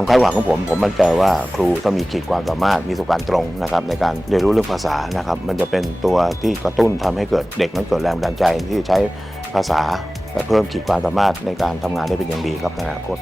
ความคาดหวังของผม ผมมั่นใจว่าครูต้องมีขีดความสามารถมีสุการตรงนะครับในการเรียนรู้เรื่องภาษานะครับ มันจะเป็นตัวที่กระตุ้นทำให้เกิดเด็กนั้นเกิดแรงบันดาลใจที่จะใช้ภาษาและเพิ่มขีดความสามารถในการทำงานได้เป็นอย่างดีครับในอนาคต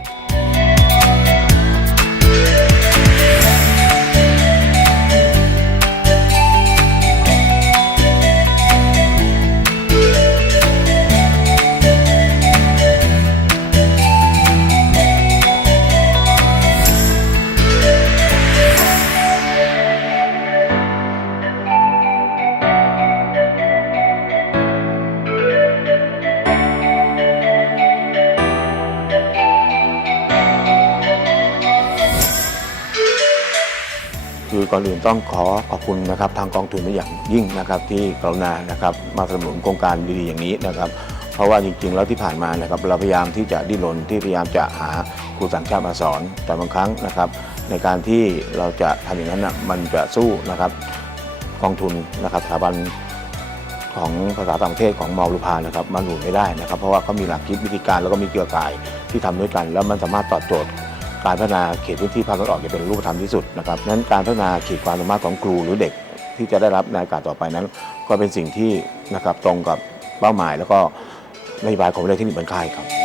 คือก่อนอื่นต้องขอขอบคุณนะครับทางกองทุนเป็นอย่างยิ่งนะครับที่กรุณานะครับมาสนับสนุนโครงการดีๆอย่างนี้นะครับเพราะว่าจริงๆแล้วที่ผ่านมานะครับเราพยายามที่จะดิ้นรนที่พยายามจะหาครูสัญชาติมาสอนแต่บางครั้งนะครับในการที่เราจะทำอย่างนั้นนะมันจะสู้นะครับกองทุนนะครับสถาบันของภาษาต่างประเทศของมอลูพานะครับมันหนุนไม่ได้นะครับ เพราะว่าเขามีหลักคิดวิธีการแล้วก็มีเครือข่ายที่ทำด้วยกัน แล้วมันสามารถตอบโจทย์ การพัฒนาเขตพื้นที่ภาคตะวันออกจะเป็นรูปธรรมที่สุดนะครับนั้นการพัฒนาขีดความสามารถของครูหรือเด็กที่จะได้รับในโอกาสต่อไปนั้น ก็เป็นสิ่งที่นะครับตรงกับเป้าหมาย แล้วก็นโยบายของวิทยาลัยเทคนิคบันคายครับ